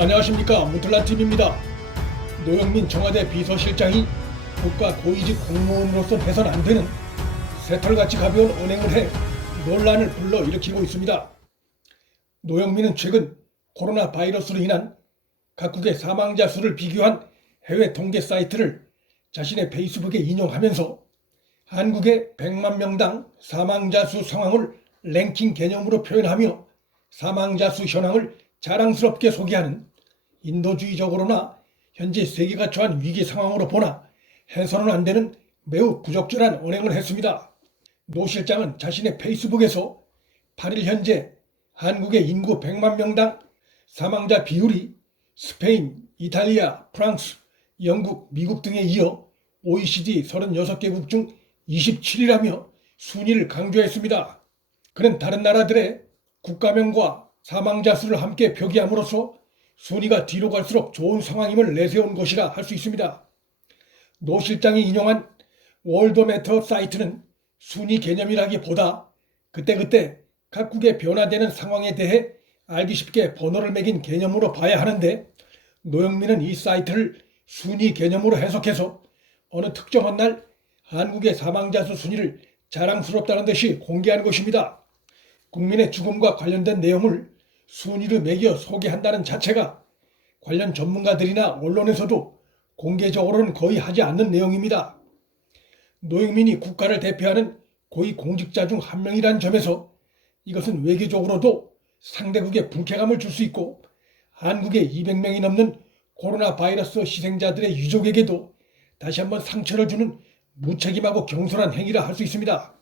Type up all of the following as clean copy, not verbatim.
안녕하십니까, 문틀란TV입니다. 노영민 청와대 비서실장이 국가 고위직 공무원으로서 해선 안되는 새털같이 가벼운 언행을 해 논란을 불러일으키고 있습니다. 노영민은 최근 코로나 바이러스로 인한 각국의 사망자 수를 비교한 해외 통계 사이트를 자신의 페이스북에 인용하면서 한국의 100만 명당 사망자 수 상황을 랭킹 개념으로 표현하며 사망자 수 현황을 자랑스럽게 소개하는 인도주의적으로나 현재 세계가 처한 위기 상황으로 보나 해서는 안 되는 매우 부적절한 언행을 했습니다. 노 실장은 자신의 페이스북에서 8일 현재 한국의 인구 100만 명당 사망자 비율이 스페인, 이탈리아, 프랑스, 영국, 미국 등에 이어 OECD 36개국 중 27위라며 순위를 강조했습니다. 그는 다른 나라들의 국가명과 사망자 수를 함께 표기함으로써 순위가 뒤로 갈수록 좋은 상황임을 내세운 것이라 할 수 있습니다. 노 실장이 인용한 월드매터 사이트는 순위 개념이라기보다 그때그때 각국의 변화되는 상황에 대해 알기 쉽게 번호를 매긴 개념으로 봐야 하는데, 노영민은 이 사이트를 순위 개념으로 해석해서 어느 특정한 날 한국의 사망자 수 순위를 자랑스럽다는 듯이 공개한 것입니다. 국민의 죽음과 관련된 내용을 순위로 매겨 소개한다는 자체가 관련 전문가들이나 언론에서도 공개적으로는 거의 하지 않는 내용입니다. 노영민이 국가를 대표하는 고위 공직자 중 한 명이라는 점에서 이것은 외교적으로도 상대국에 불쾌감을 줄 수 있고, 한국의 200명이 넘는 코로나 바이러스 희생자들의 유족에게도 다시 한번 상처를 주는 무책임하고 경솔한 행위라 할 수 있습니다.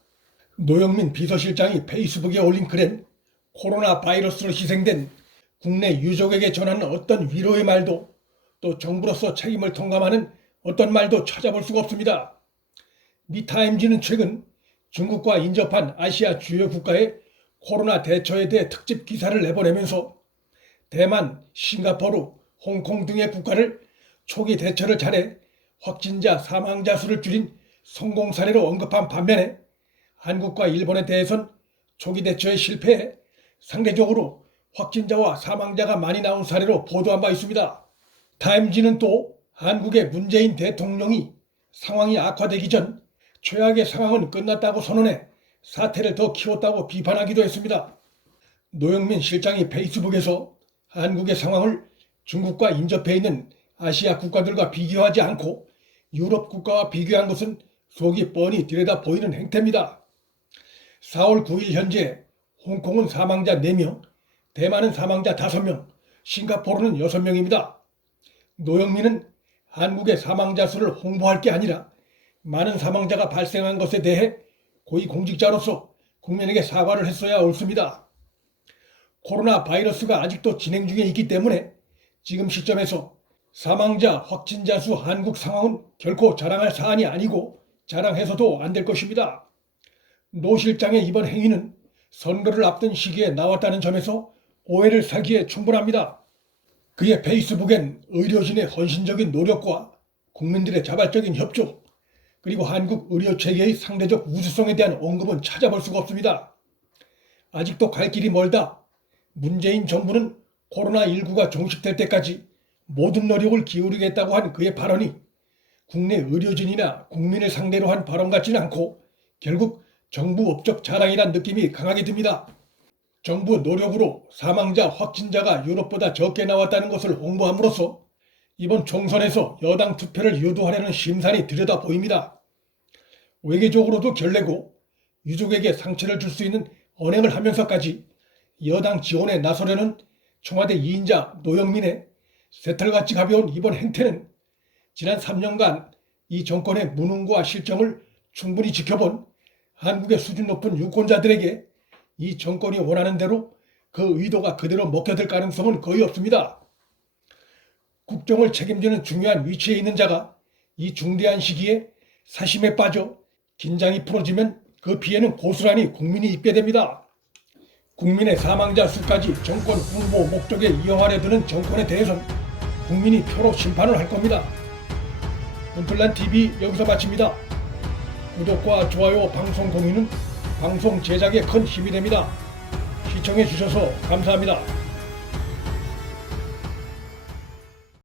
노영민 비서실장이 페이스북에 올린 글엔 코로나 바이러스로 희생된 국내 유족에게 전하는 어떤 위로의 말도, 또 정부로서 책임을 통감하는 어떤 말도 찾아볼 수가 없습니다. 미 타임지는 최근 중국과 인접한 아시아 주요 국가의 코로나 대처에 대해 특집 기사를 내보내면서 대만, 싱가포르, 홍콩 등의 국가를 초기 대처를 잘해 확진자, 사망자 수를 줄인 성공 사례로 언급한 반면에 한국과 일본에 대해선 초기 대처에 실패해 상대적으로 확진자와 사망자가 많이 나온 사례로 보도한 바 있습니다. 타임지는 또 한국의 문재인 대통령이 상황이 악화되기 전 최악의 상황은 끝났다고 선언해 사태를 더 키웠다고 비판하기도 했습니다. 노영민 실장이 페이스북에서 한국의 상황을 중국과 인접해 있는 아시아 국가들과 비교하지 않고 유럽 국가와 비교한 것은 속이 뻔히 들여다 보이는 행태입니다. 4월 9일 현재 홍콩은 사망자 4명, 대만은 사망자 5명, 싱가포르는 6명입니다. 노영민은 한국의 사망자 수를 홍보할 게 아니라 많은 사망자가 발생한 것에 대해 고위공직자로서 국민에게 사과를 했어야 옳습니다. 코로나 바이러스가 아직도 진행 중에 있기 때문에 지금 시점에서 사망자, 확진자 수 한국 상황은 결코 자랑할 사안이 아니고 자랑해서도 안 될 것입니다. 노 실장의 이번 행위는 선거를 앞둔 시기에 나왔다는 점에서 오해를 사기에 충분합니다. 그의 페이스북엔 의료진의 헌신적인 노력과 국민들의 자발적인 협조, 그리고 한국 의료체계의 상대적 우수성에 대한 언급은 찾아볼 수가 없습니다. 아직도 갈 길이 멀다. 문재인 정부는 코로나19가 종식될 때까지 모든 노력을 기울이겠다고 한 그의 발언이 국내 의료진이나 국민을 상대로 한 발언 같지는 않고 결국 정부 업적 자랑이란 느낌이 강하게 듭니다. 정부 노력으로 사망자, 확진자가 유럽보다 적게 나왔다는 것을 홍보함으로써 이번 총선에서 여당 투표를 유도하려는 심산이 들여다 보입니다. 외교적으로도 결례고 유족에게 상처를 줄 수 있는 언행을 하면서까지 여당 지원에 나서려는 청와대 2인자 노영민의 새털같이 가벼운 이번 행태는 지난 3년간 이 정권의 무능과 실정을 충분히 지켜본 한국의 수준 높은 유권자들에게 이 정권이 원하는 대로 그 의도가 그대로 먹혀들 가능성은 거의 없습니다. 국정을 책임지는 중요한 위치에 있는 자가 이 중대한 시기에 사심에 빠져 긴장이 풀어지면 그 피해는 고스란히 국민이 입게 됩니다. 국민의 사망자 수까지 정권 홍보 목적에 이용하려 드는 정권에 대해선 국민이 표로 심판을 할 겁니다. 문틀란TV 여기서 마칩니다. 구독과 좋아요, 방송 공유는 방송 제작에 큰 힘이 됩니다. 시청해 주셔서 감사합니다.